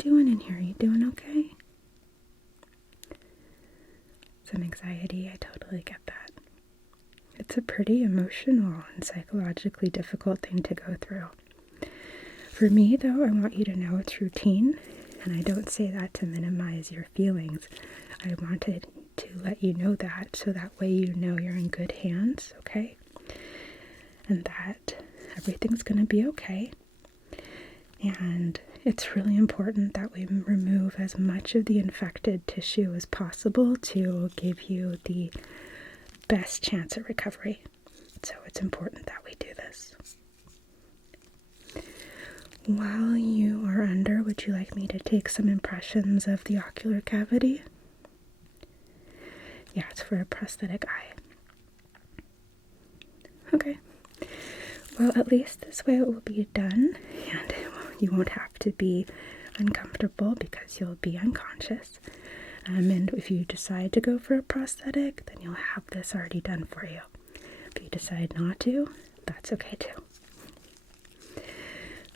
doing in here? Are you doing okay? Some anxiety, I totally get that. It's a pretty emotional and psychologically difficult thing to go through. For me, though, I want you to know it's routine, and I don't say that to minimize your feelings. I wanted to let you know that, so that way you know you're in good hands, okay? And that everything's going to be okay. And it's really important that we remove as much of the infected tissue as possible to give you the best chance at recovery. So it's important that we do this. While you are under, would you like me to take some impressions of the ocular cavity? Yeah, it's for a prosthetic eye. Okay. Well, at least this way it will be done, and you won't have to be uncomfortable because you'll be unconscious. And if you decide to go for a prosthetic, then you'll have this already done for you. If you decide not to, that's okay too.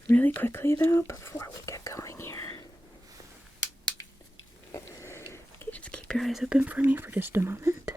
Really quickly though, before we get going here, can you just keep your eyes open for me for just a moment?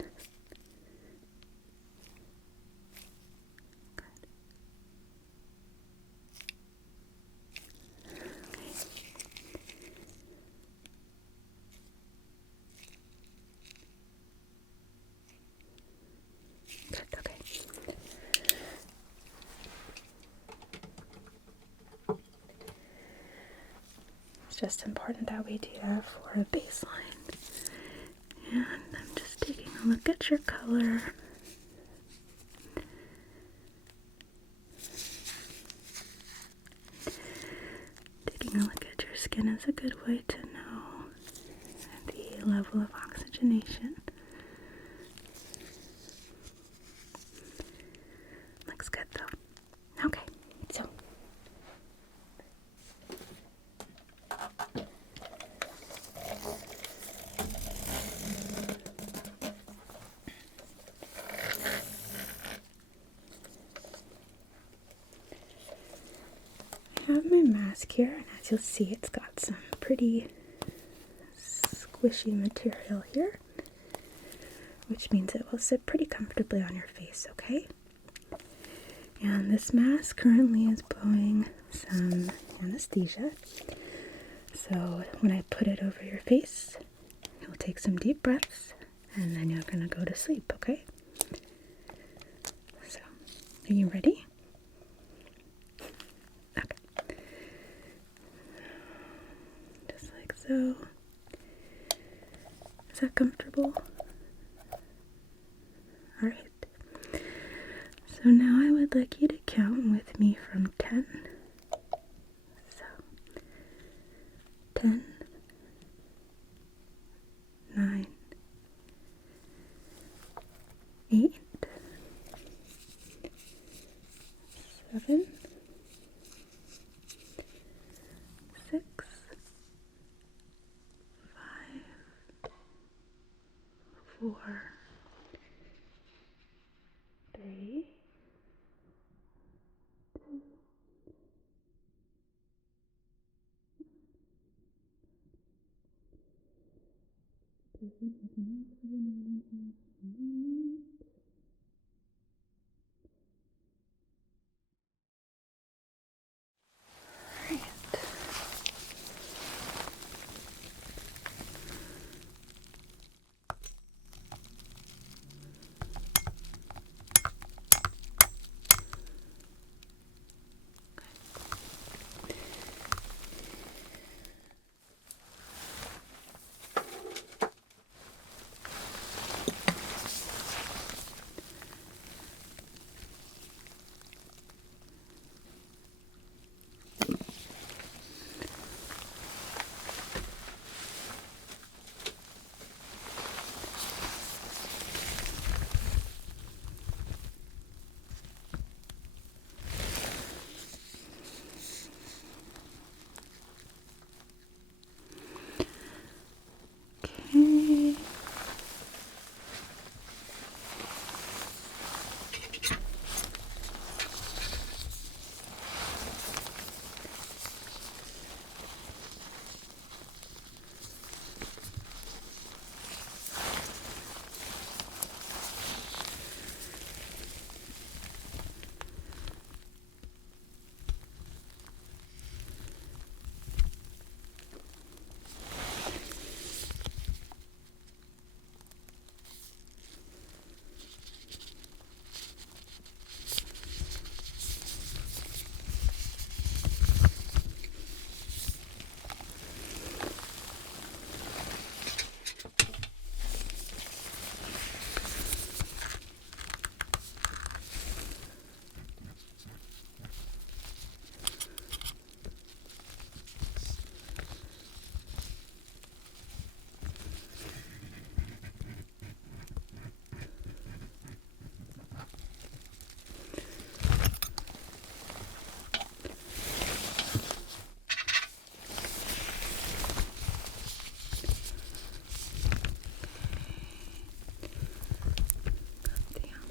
It's just important that we do that for a baseline. And I'm just taking a look at your color. Taking a look at your skin is a good way to know the level of oxygenation. Looks good though. Okay, so I have my mask here, and as you'll see, it's got some pretty squishy material here, which means it will sit pretty comfortably on your face, okay? And this mask currently is blowing some anesthesia. So when I put it over your face, you'll take some deep breaths, and then you're going to go to sleep, okay? So, are you ready? Okay. Just like so. Is that comfortable? Alright. So now I would like you to count with me from 10. So, 10, 9, 8, 7, 6, 5, 4, 3, 2.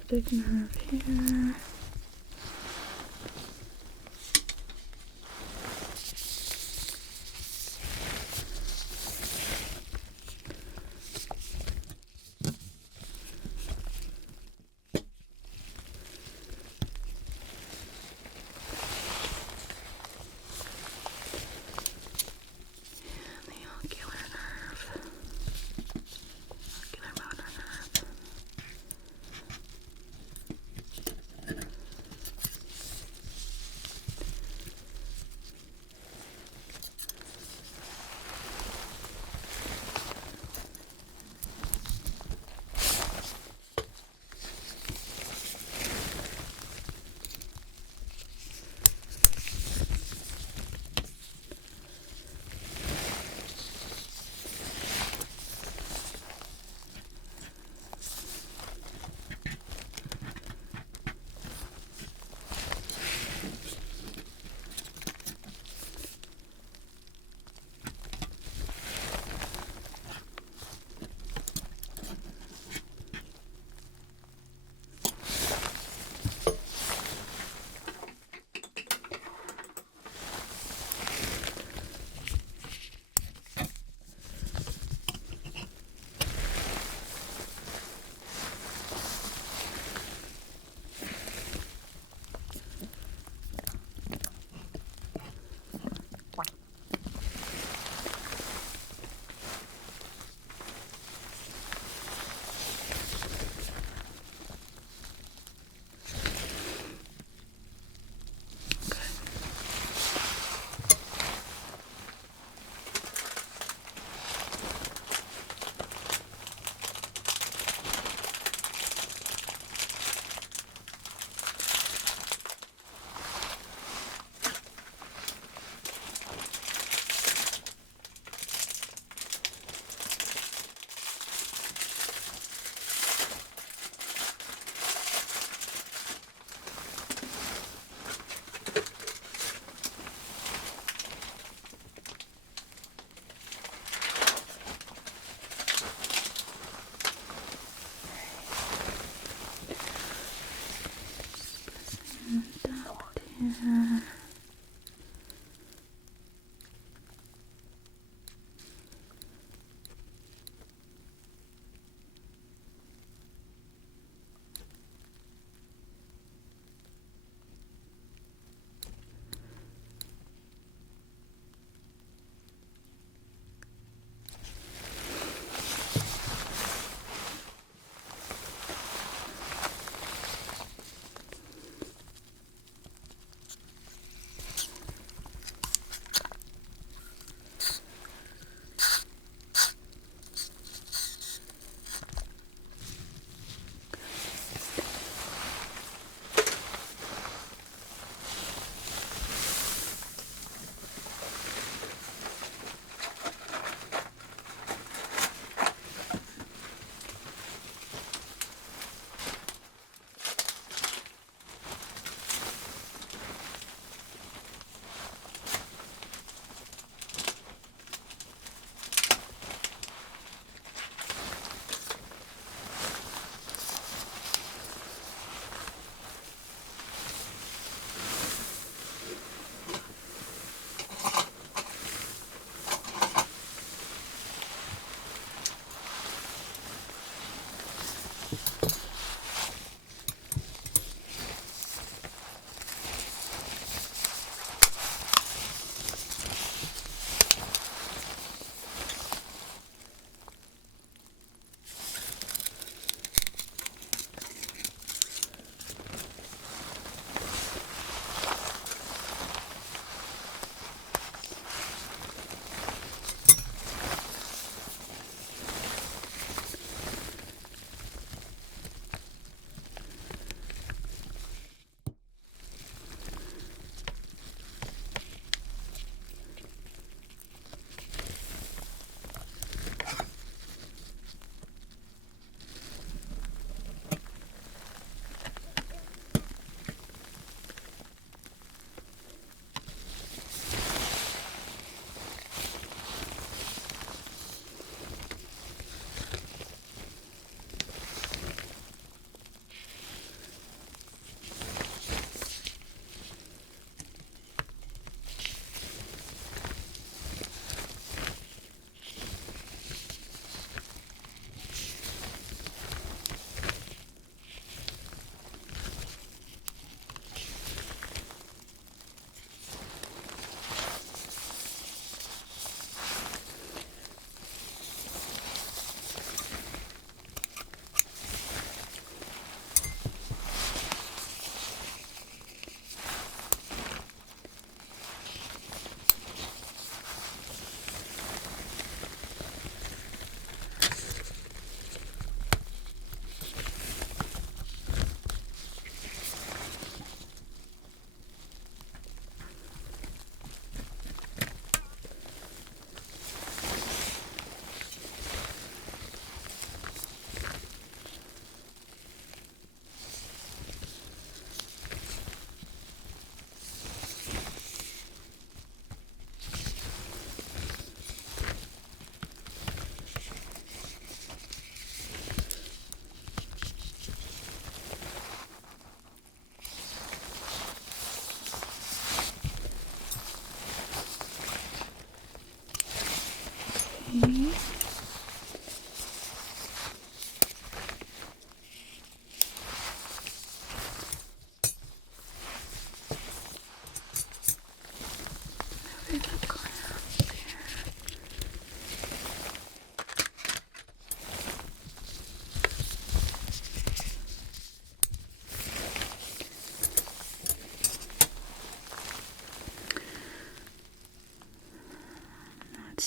optic nerve here.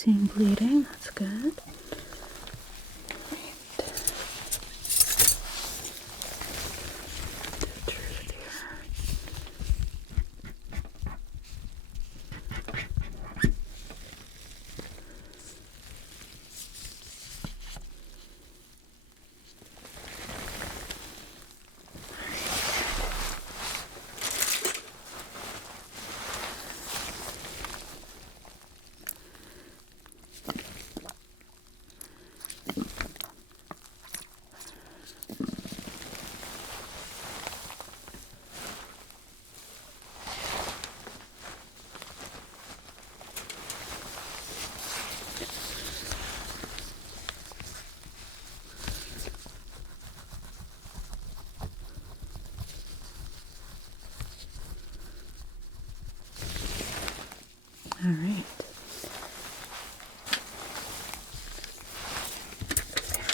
seeing bleeding. That's good. All right.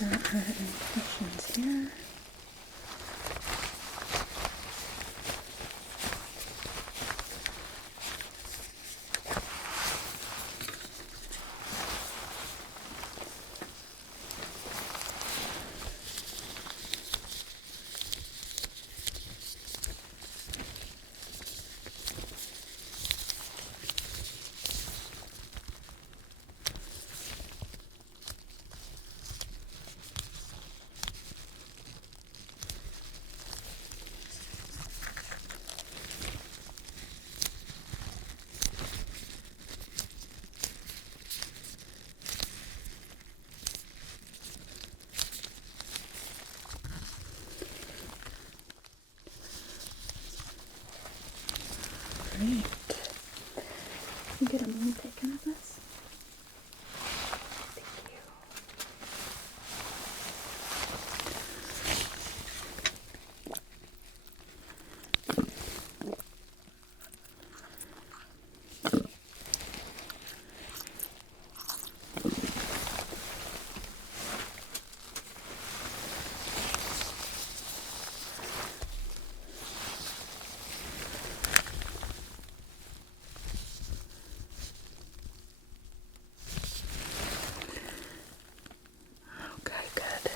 There are any questions here? Great. Can you get a moment taken of this? Thank you. Okay, good.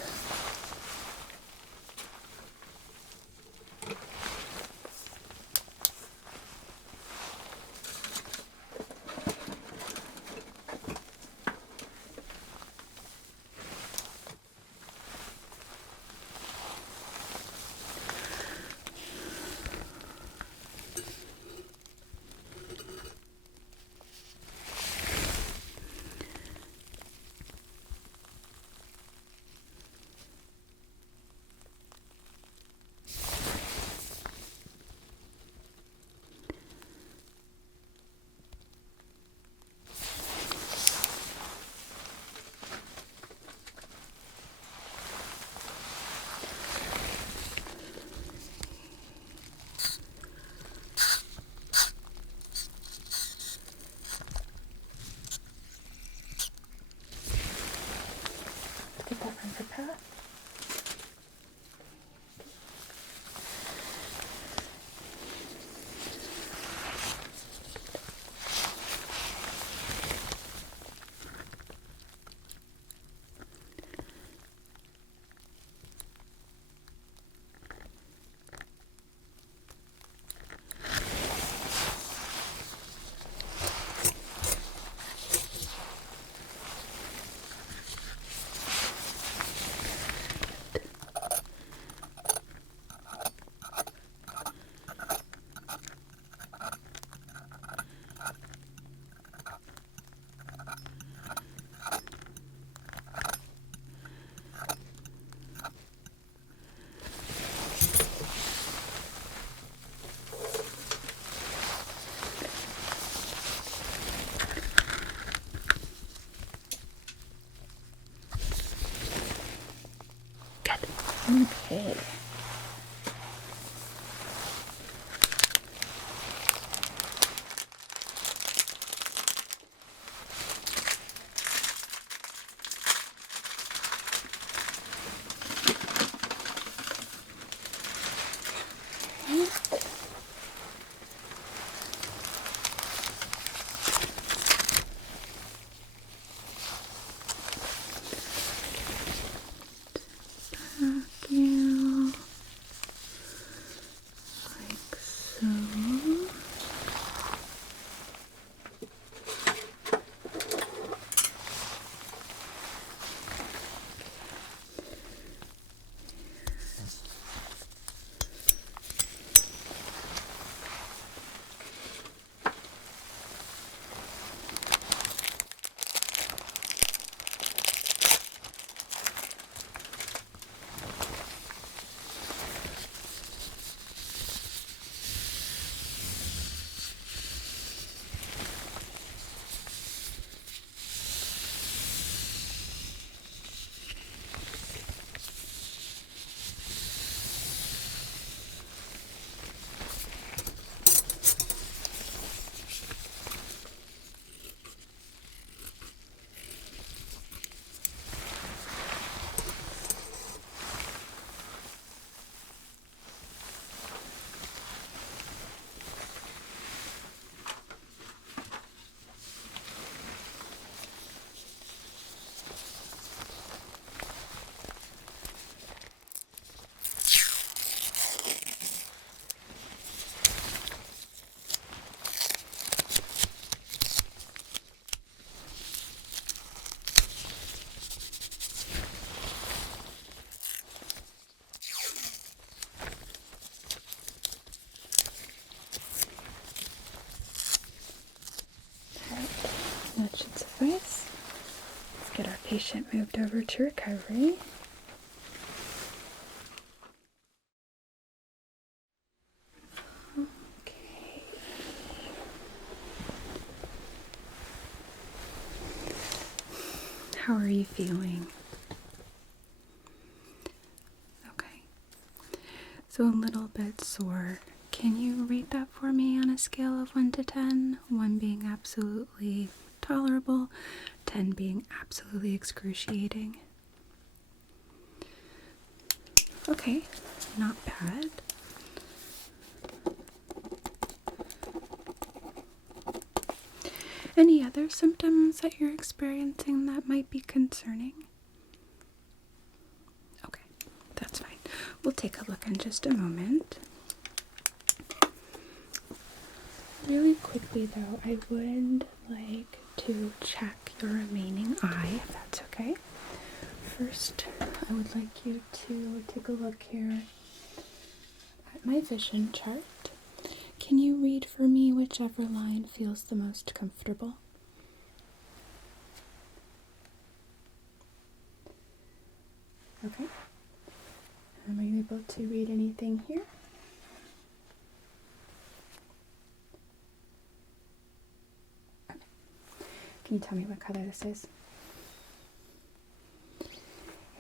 Get that from her path. Okay. patient moved over to recovery. Okay. How are you feeling? Okay. So a little bit sore. Can you rate that for me on a scale of 1 to 10? 1 being absolutely tolerable, 10 being absolutely excruciating. Okay, not bad. Any other symptoms that you're experiencing that might be concerning? Okay, that's fine. We'll take a look in just a moment. Really quickly though, I would like to check your remaining eye, if that's okay. First, I would like you to take a look here at my vision chart. Can you read for me whichever line feels the most comfortable? Okay. Are you able to read anything here? Okay. Can you tell me what color this is?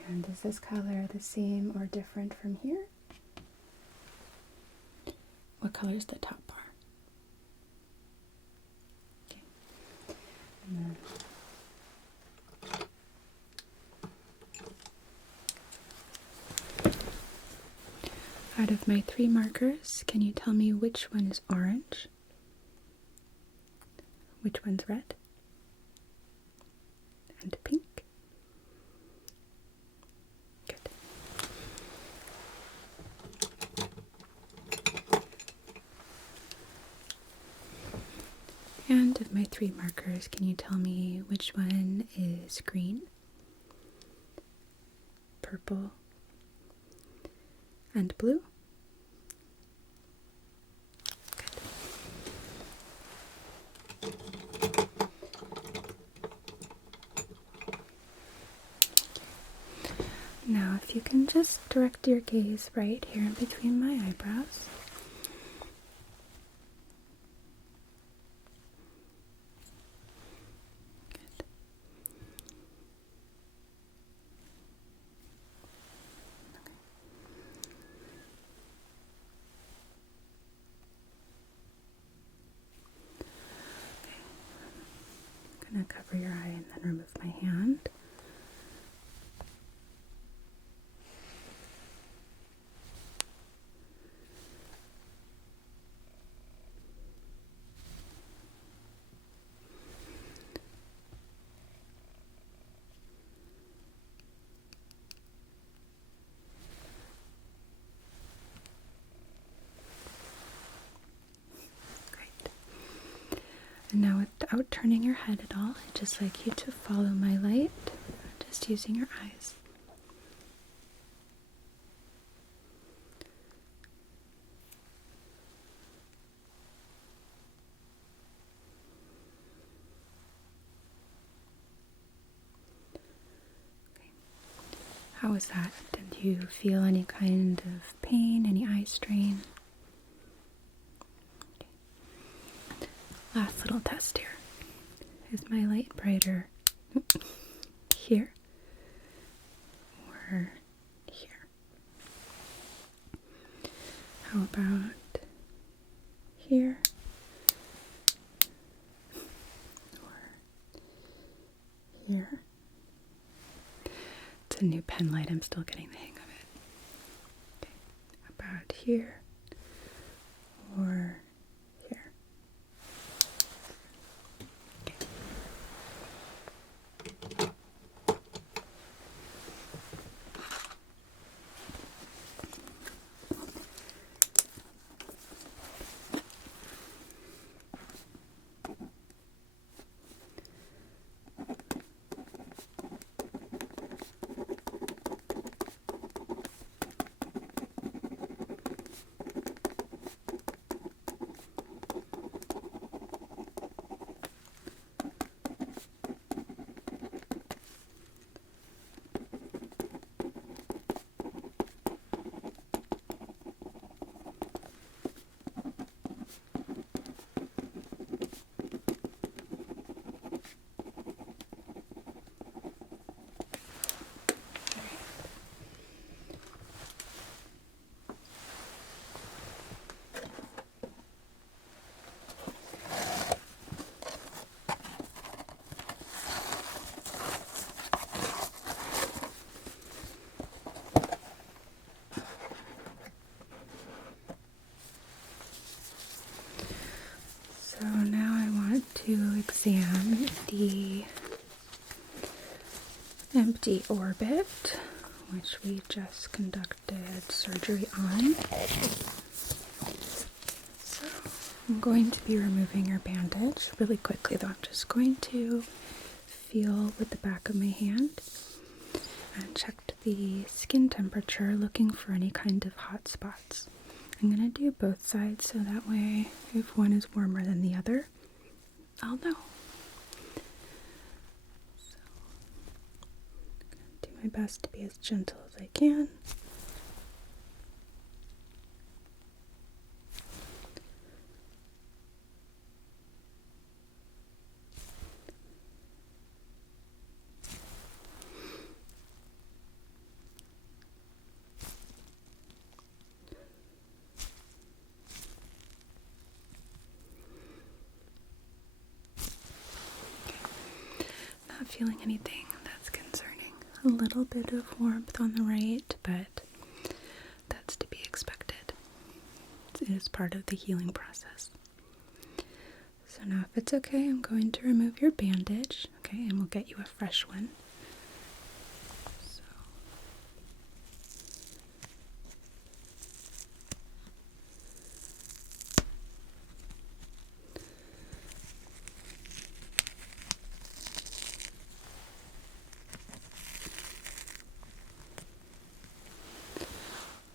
And is this color the same or different from here? What color is the top bar? Okay. And then out of my 3 markers, can you tell me which one is orange? Which one's red? And pink? Good. And of my 3 markers, can you tell me which one is green, purple, and blue? Now, if you can just direct your gaze right here in between my eyebrows. Good. Okay. I'm going to cover your eye and then remove my hand. And now without turning your head at all, I'd just like you to follow my light, just using your eyes. Okay. How was that? Did you feel any kind of pain, any eye strain? Last little test here. Is my light brighter here or here? How about here or here? It's a new Penlight. I'm still getting the hang of it. Okay. How about here or here? empty orbit, which we just conducted surgery on. So I'm going to be removing your bandage really quickly, though. I'm just going to feel with the back of my hand and checked the skin temperature, looking for any kind of hot spots. I'm going to do both sides so that way if one is warmer than the other, I'll know. So I'm going to do my best to be as gentle as I can. Not feeling anything that's concerning. A little bit of warmth on the right, but that's to be expected. It is part of the healing process. So now if it's okay, I'm going to remove your bandage, okay, and we'll get you a fresh one. So.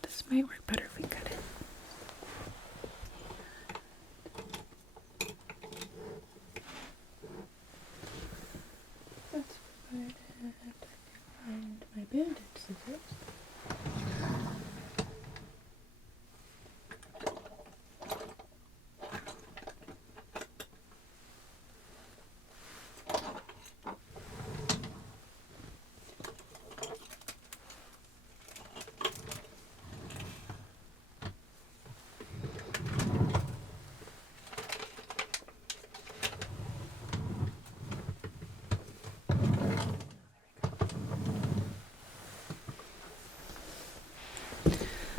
This might work better if we cut it. That's provided. I find my bandage scissors.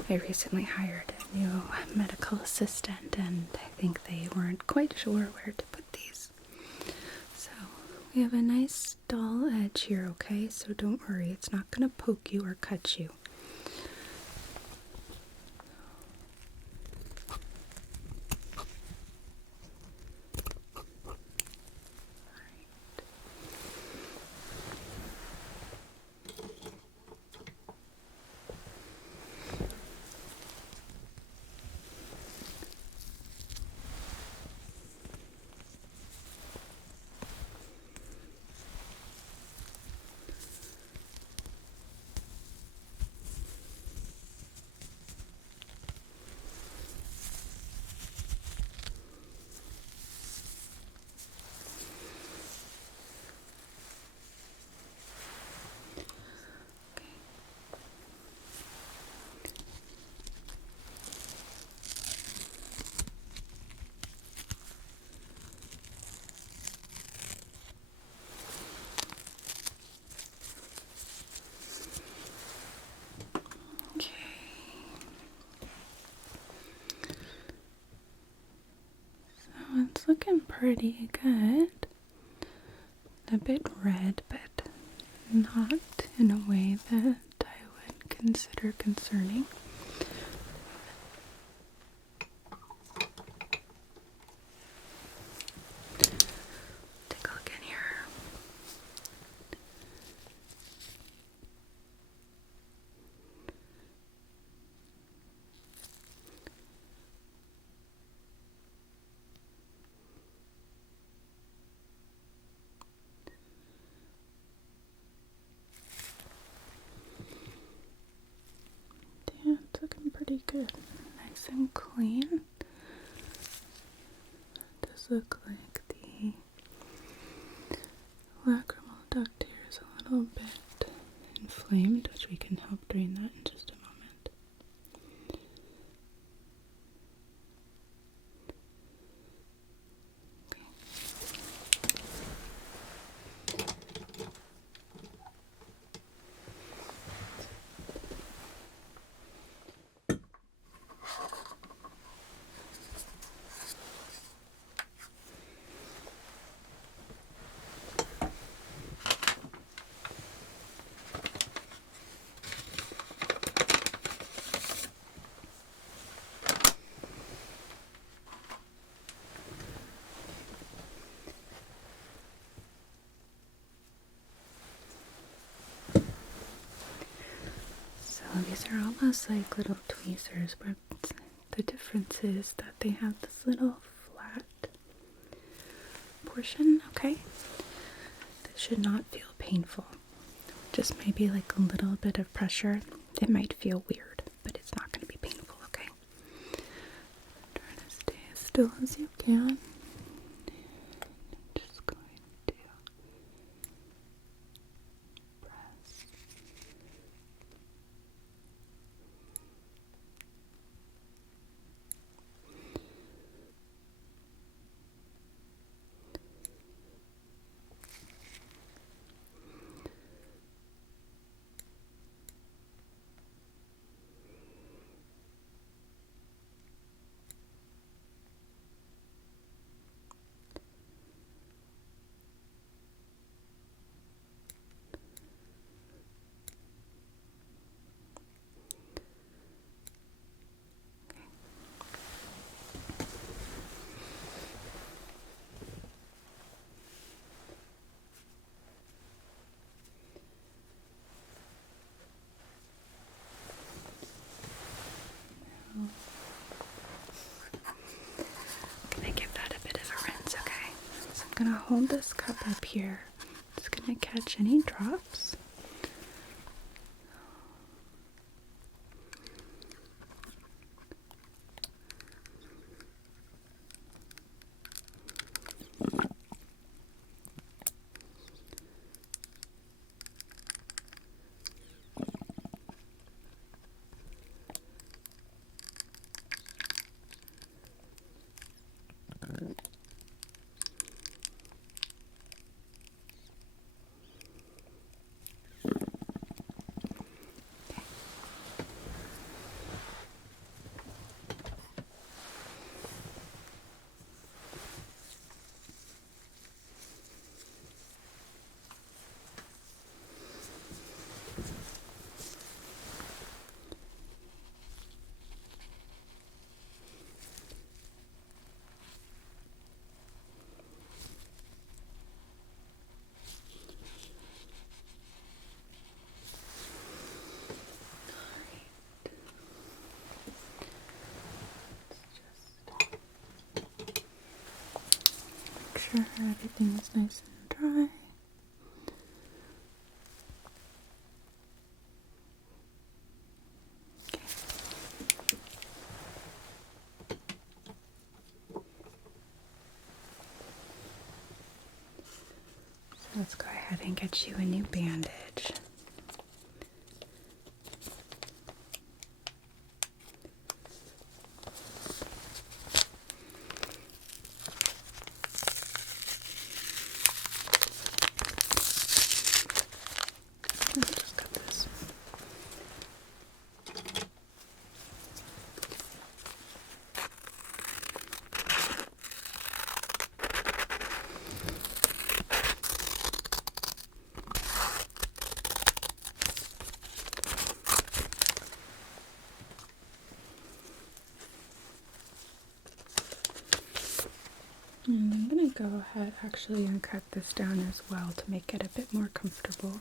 I recently hired a new medical assistant, and I think they weren't quite sure where to put these. So we have a nice dull edge here, okay? So don't worry, it's not going to poke you or cut you. It's looking pretty good. A bit red, but not in a way that I would consider concerning. Take a look in here. It's looking pretty good. Nice and clean. It does look like the lacrimal duct here is a little bit inflamed, which we can help drain that in just a moment. these are almost like little tweezers, but the difference is that they have this little flat portion, okay? This should not feel painful. Just maybe like a little bit of pressure. It might feel weird, but it's not going to be painful, okay? Try to stay as still as you can. Just going to press. Gonna give that a bit of a rinse, okay? So I'm gonna hold this cup up here. It's gonna catch any drops. Make sure everything is nice and dry. Okay. So let's go ahead and get you a new bandage. Just cut this. And I'm going to go ahead actually and cut this down as well to make it a bit more comfortable.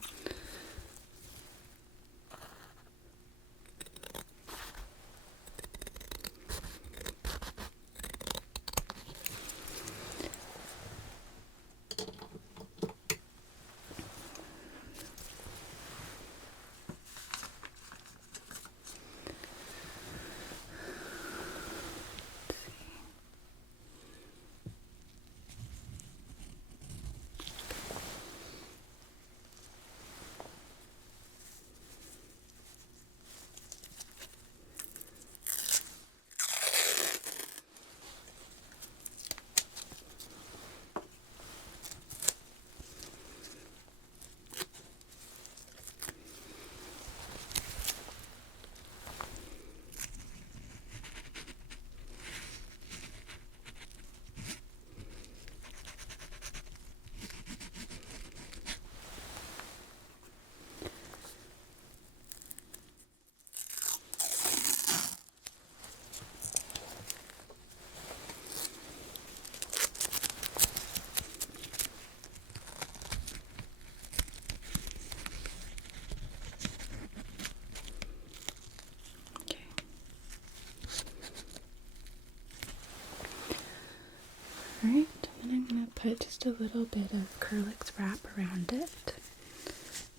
Alright, and I'm going to put just a little bit of Curlix wrap around it,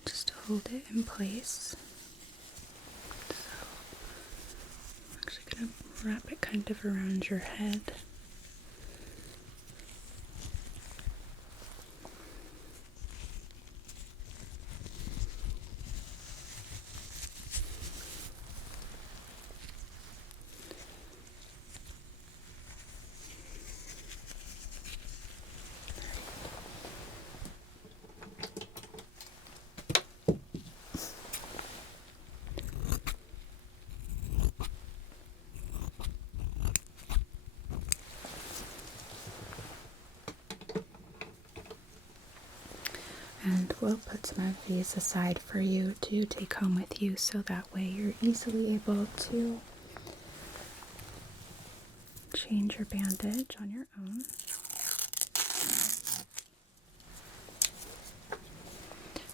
just to hold it in place. So, I'm actually going to wrap it kind of around your head. And we'll put some of these aside for you to take home with you so that way you're easily able to change your bandage on your own.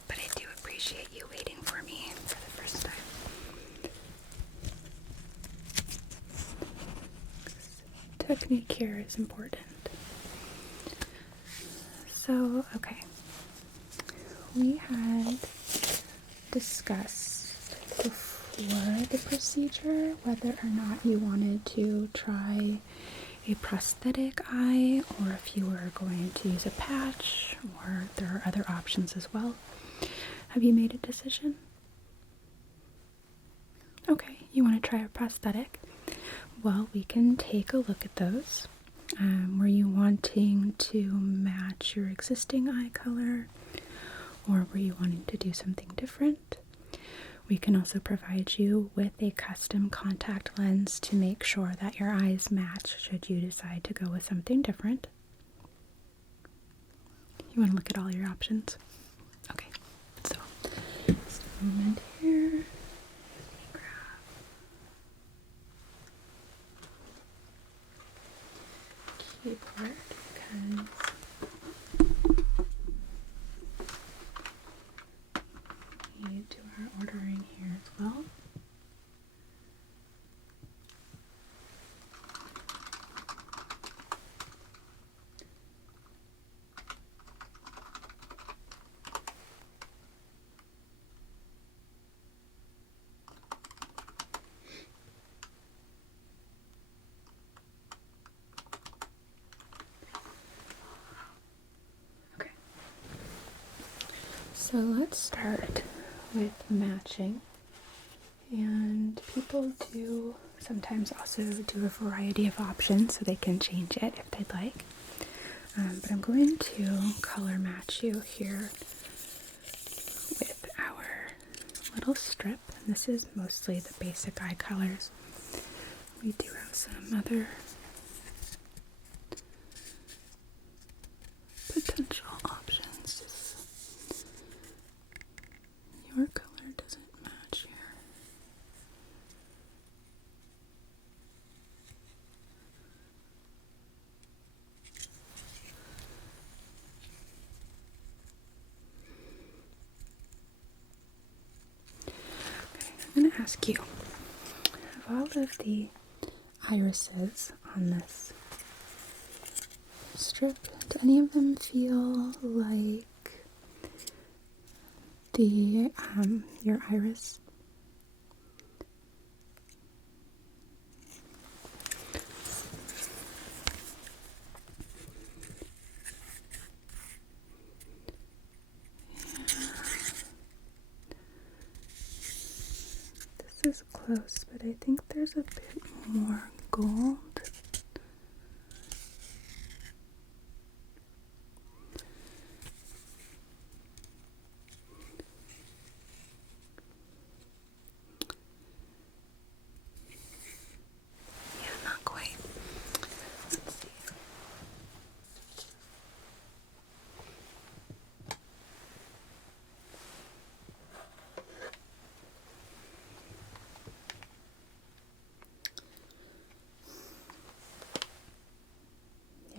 But I do appreciate you waiting for me for the first time. Technique here is important. So, okay. We had discussed before the procedure whether or not you wanted to try a prosthetic eye or if you were going to use a patch, or there are other options as well. Have you made a decision? Okay, you want to try a prosthetic? Well, we can take a look at those. Were you wanting to match your existing eye color? Or were you wanting to do something different? We can also provide you with a custom contact lens to make sure that your eyes match should you decide to go with something different. You want to look at all your options? Okay, so just a moment here. Let me grab keyboard because we do our ordering here as well. So let's start with matching, and people do sometimes also do a variety of options so they can change it if they'd like, but I'm going to color match you here with our little strip, and this is mostly the basic eye colors. We do have some other potential options. Your color doesn't match here. Okay, I'm going to ask you, of all of the irises on this strip, do any of them feel like your iris? This is close, but I think there's a bit more gold.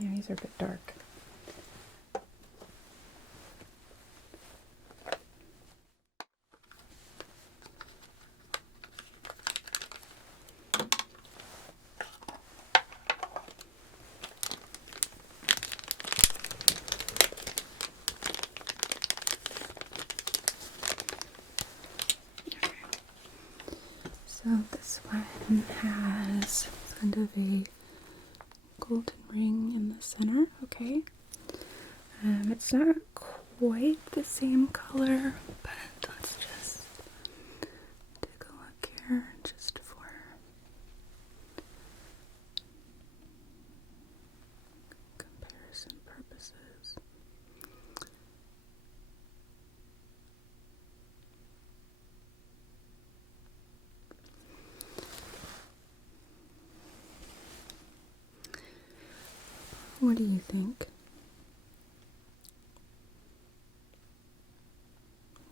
Yeah, these are a bit dark. So this one has kind of a golden ring in the center, okay? It's not quite the same color, but let's just take a look here just for comparison purposes. What do you think?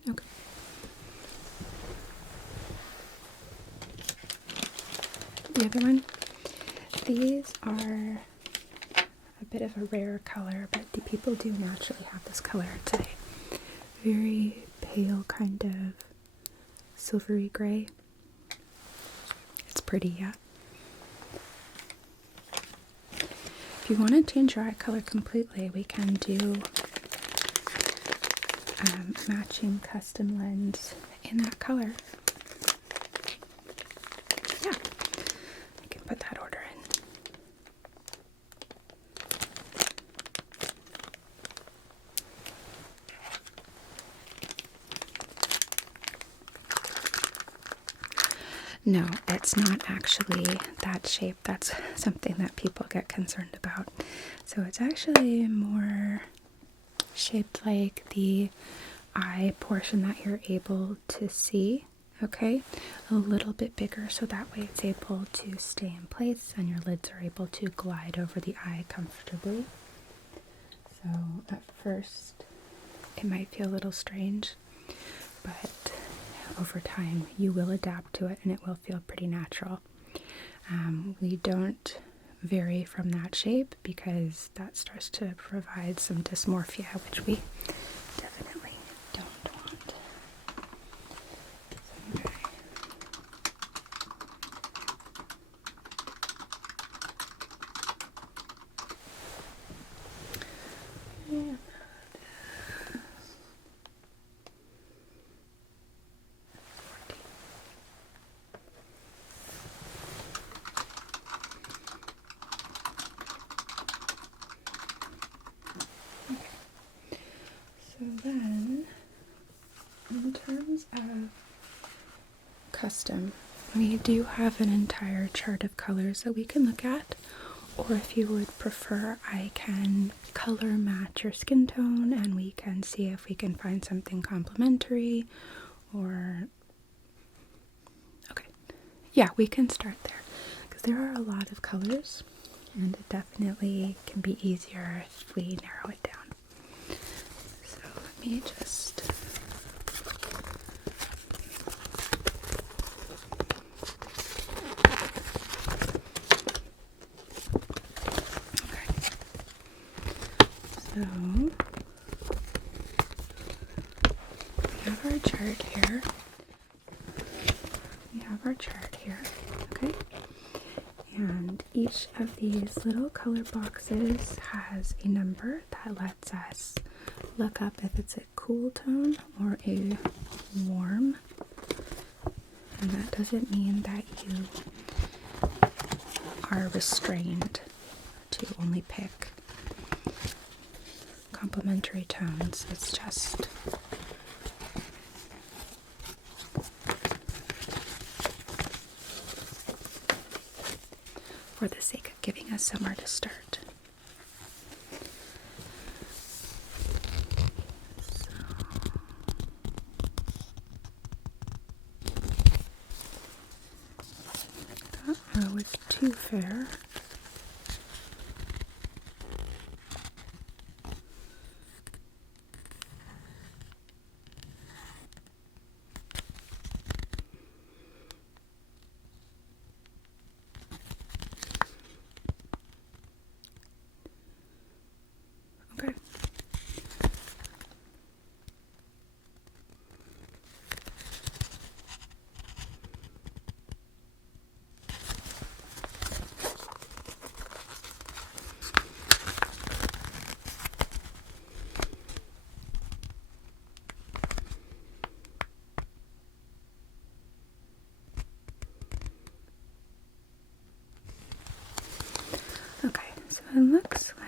Okay. The other one, these are a bit of a rare color, but the people do naturally have this color. It's a very pale kind of silvery gray. It's pretty, yeah. If you want to change your eye color completely, we can do matching custom lens in that color. Yeah, I can put that order in. No, it's not actually that shape. That's something that people get concerned about. So it's actually more shaped like the eye portion that you're able to see, okay? A little bit bigger, so that way it's able to stay in place and your lids are able to glide over the eye comfortably. So at first it might feel a little strange, but over time you will adapt to it and it will feel pretty natural. We don't vary from that shape because that starts to provide some dysmorphia, which we definitely don't want. Okay. Yeah. So then, in terms of custom, we do have an entire chart of colors that we can look at, or if you would prefer, I can color match your skin tone and we can see if we can find something complementary, or okay, yeah, we can start there because there are a lot of colors and it definitely can be easier if we narrow it down. So let me just so we have our chart here. Okay? And each of these little color boxes has a number that lets us look up if it's a cool tone or a warm. And that doesn't mean that you are restrained to only pick complementary tones. It's just for the sake of giving us somewhere to start. That row is too fair. Okay.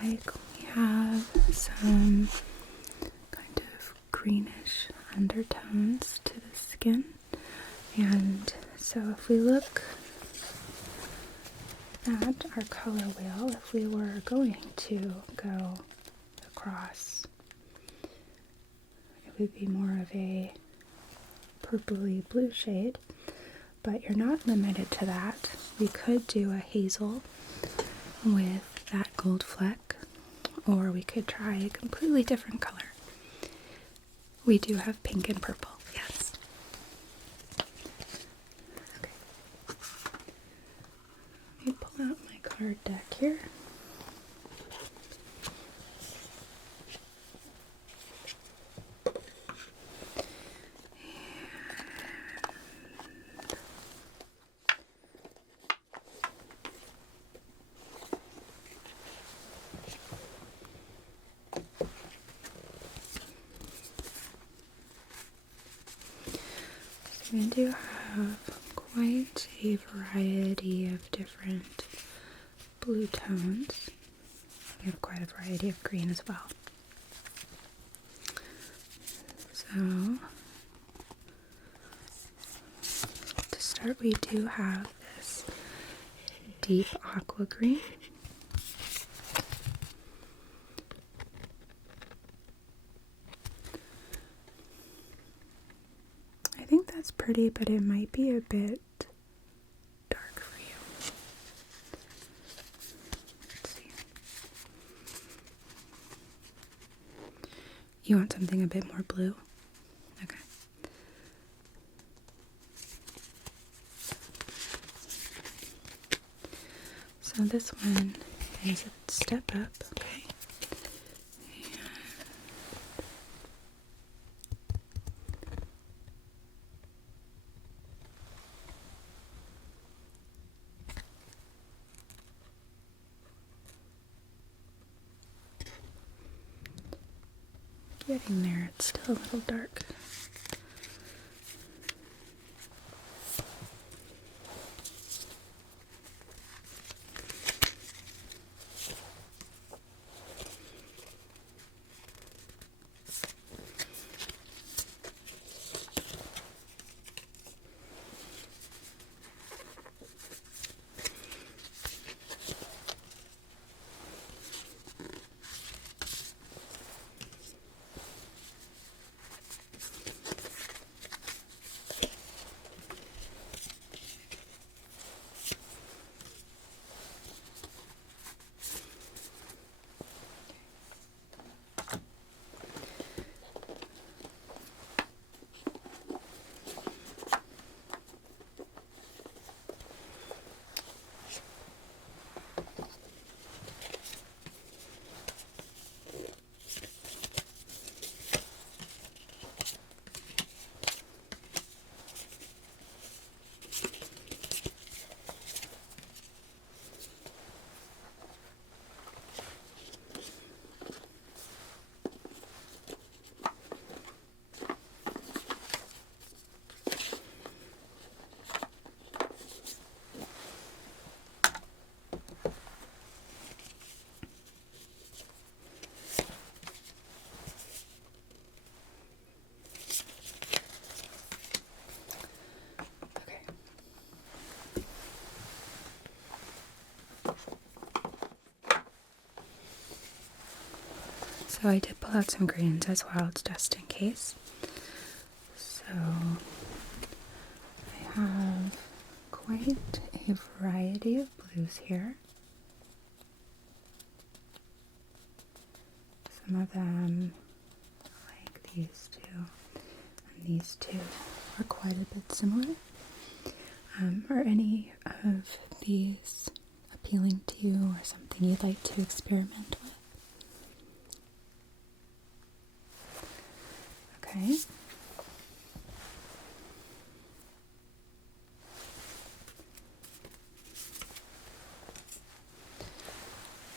like we have some kind of greenish undertones to the skin. And so if we look at our color wheel, if we were going to go across, it would be more of a purpley blue shade, but you're not limited to that. We could do a hazel with that gold fleck, or we could try a completely different color. We do have pink and purple, yes. Okay. Let me pull out my card deck here. We do have quite a variety of different blue tones. We have quite a variety of green as well. So, to start, we do have this deep aqua green. I think that's pretty, but it might be a bit dark for you. Let's see. You want something a bit more blue? Okay. So this one is a step up, okay? Getting there, it's still a little dark. So I did pull out some greens as well, just in case. So I have quite a variety of blues here. Some of them, like these two, and these two are quite a bit similar. Are any of these appealing to you or something you'd like to experiment with? Okay.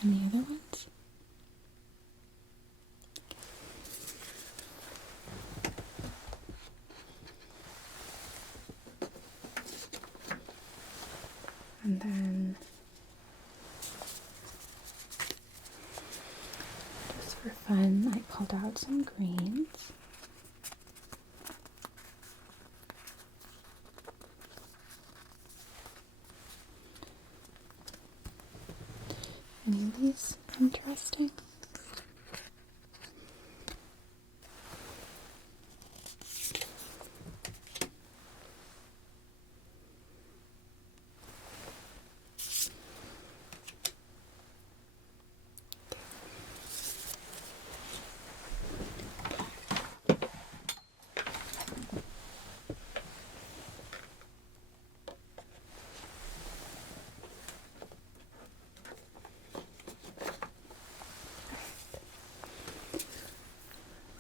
Any other ones? And then fun. I pulled out some greens. Any of these interesting?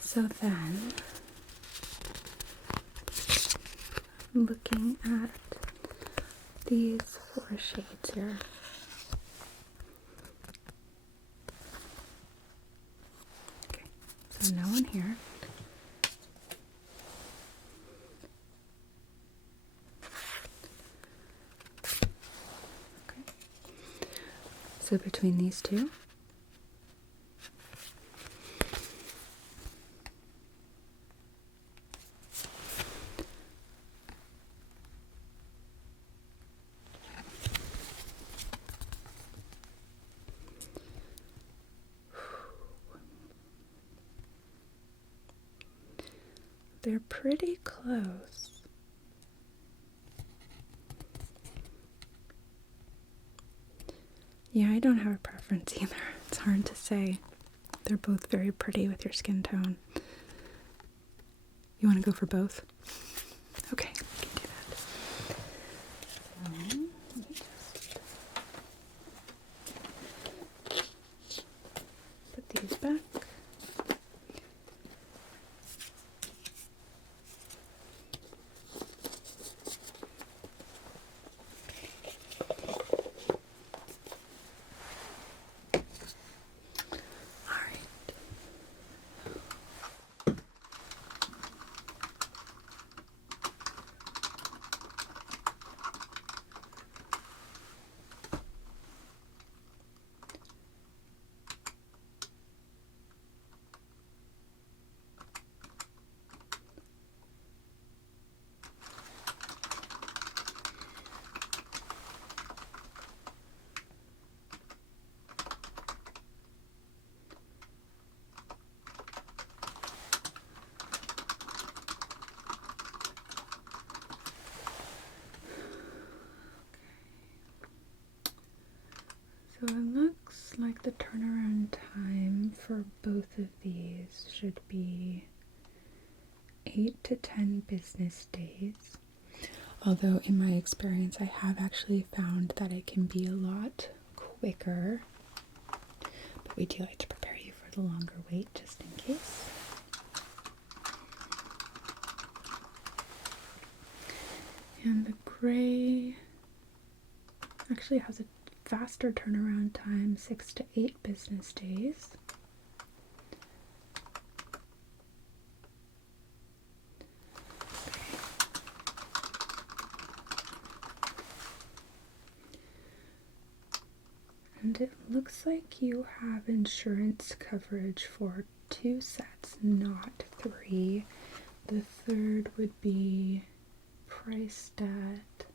So then, looking at these 4 shades here. Okay, so no one here. Okay. So between these two, they're pretty close. Yeah, I don't have a preference either. It's hard to say. They're both very pretty with your skin tone. You want to go for both? Okay, we can do that. Let me just put these back. So it looks like the turnaround time for both of these should be 8 to 10 business days. Although in my experience, I have actually found that it can be a lot quicker. But we do like to prepare you for the longer wait just in case. And the gray actually has a faster turnaround time, 6 to 8 business days. And it looks like you have insurance coverage for 2 sets, not 3. The third would be priced at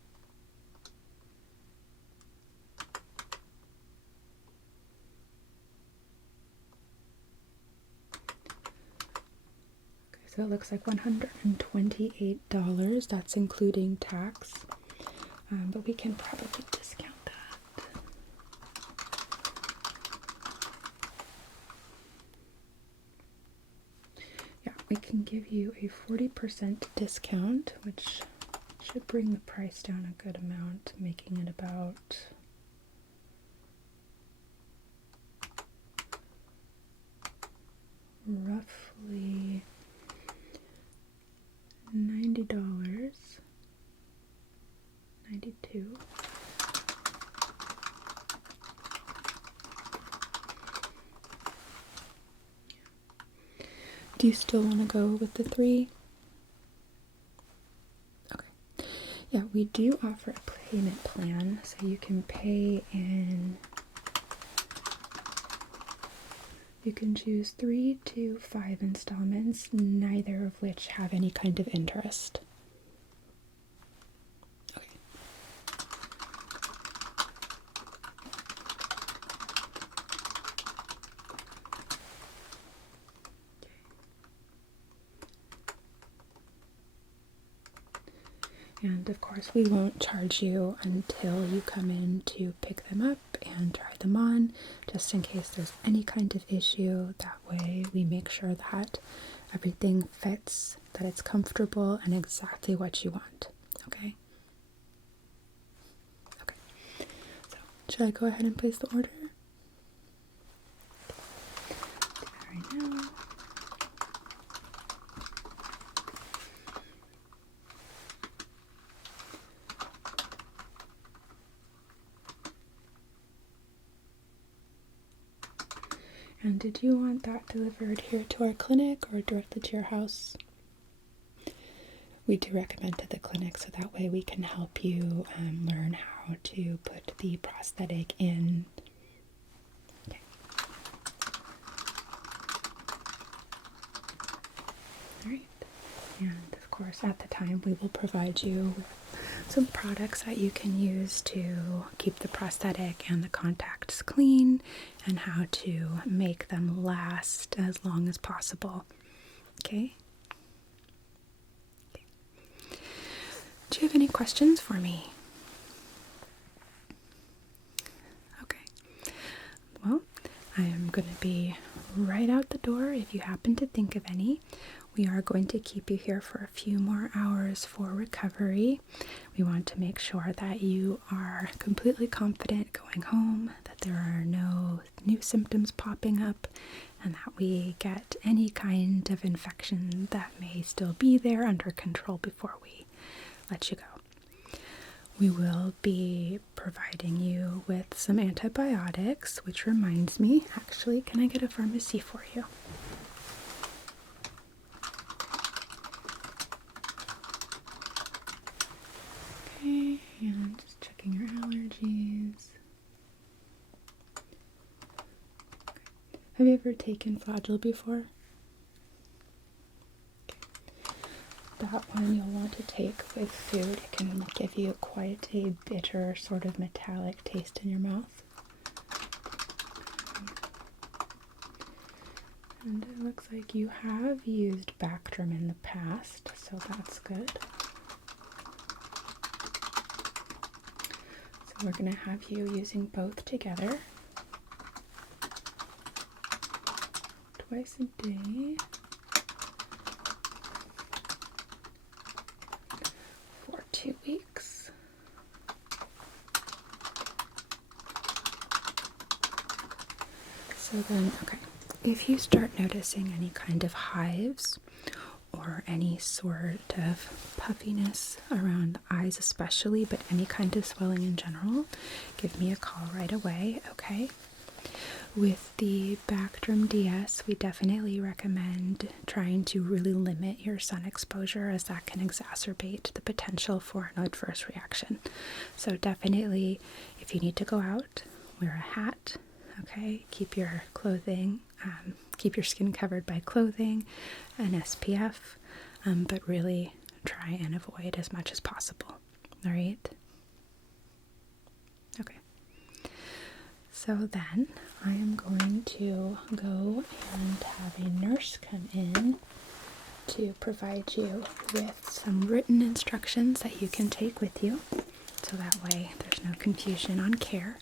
so it looks like $128. That's including tax, but we can probably discount that. Yeah, we can give you a 40% discount, which should bring the price down a good amount, making it about roughly $90, 92. Do you still want to go with the 3? Okay. Yeah, we do offer a payment plan, so you can pay in You can choose 3 to 5 installments, neither of which have any kind of interest. Okay. And of course, we won't charge you until you come in to pick them up and try them on, just in case there's any kind of issue. That way we make sure that everything fits, that it's comfortable and exactly what you want. Okay? Okay. So, should I go ahead and place the order? Do that right now. And did you want that delivered here to our clinic or directly to your house? We do recommend to the clinic, so that way we can help you learn how to put the prosthetic in. Okay. Alright. And of course, at the time, we will provide you with some products that you can use to keep the prosthetic and the contacts clean, and how to make them last as long as possible. Okay? Okay. Do you have any questions for me? Okay. Well, I am going to be right out the door if you happen to think of any. We are going to keep you here for a few more hours for recovery. We want to make sure that you are completely confident going home, that there are no new symptoms popping up, and that we get any kind of infection that may still be there under control before we let you go. We will be providing you with some antibiotics, which reminds me, actually, can I get a pharmacy for you? Okay, and just checking your allergies. Okay. Have you ever taken Flagyl before? Okay. That one you'll want to take with food. It can give you quite a bitter, sort of metallic taste in your mouth. And it looks like you have used Bactrim in the past, so that's good. So we're going to have you using both together twice a day for 2 weeks. So then, okay, if you start noticing any kind of hives or any sort of puffiness around the eyes especially, but any kind of swelling in general, give me a call right away, okay? With the Bactrim DS, we definitely recommend trying to really limit your sun exposure, as that can exacerbate the potential for an adverse reaction. So definitely, if you need to go out, wear a hat, okay? Keep your clothing, keep your skin covered by clothing and SPF, but really try and avoid as much as possible, all right? Okay. So then I am going to go and have a nurse come in to provide you with some written instructions that you can take with you, so that way there's no confusion on care.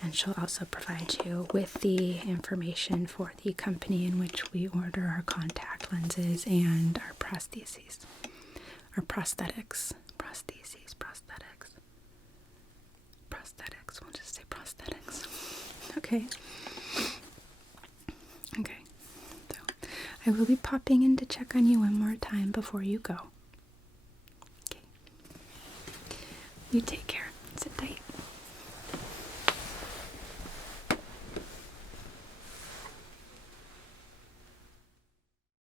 And she'll also provide you with the information for the company in which we order our contact lenses and our prostheses. Or prosthetics. Prostheses, prosthetics. Prosthetics. We'll just say prosthetics. Okay. Okay. So I will be popping in to check on you one more time before you go. Okay. You take care.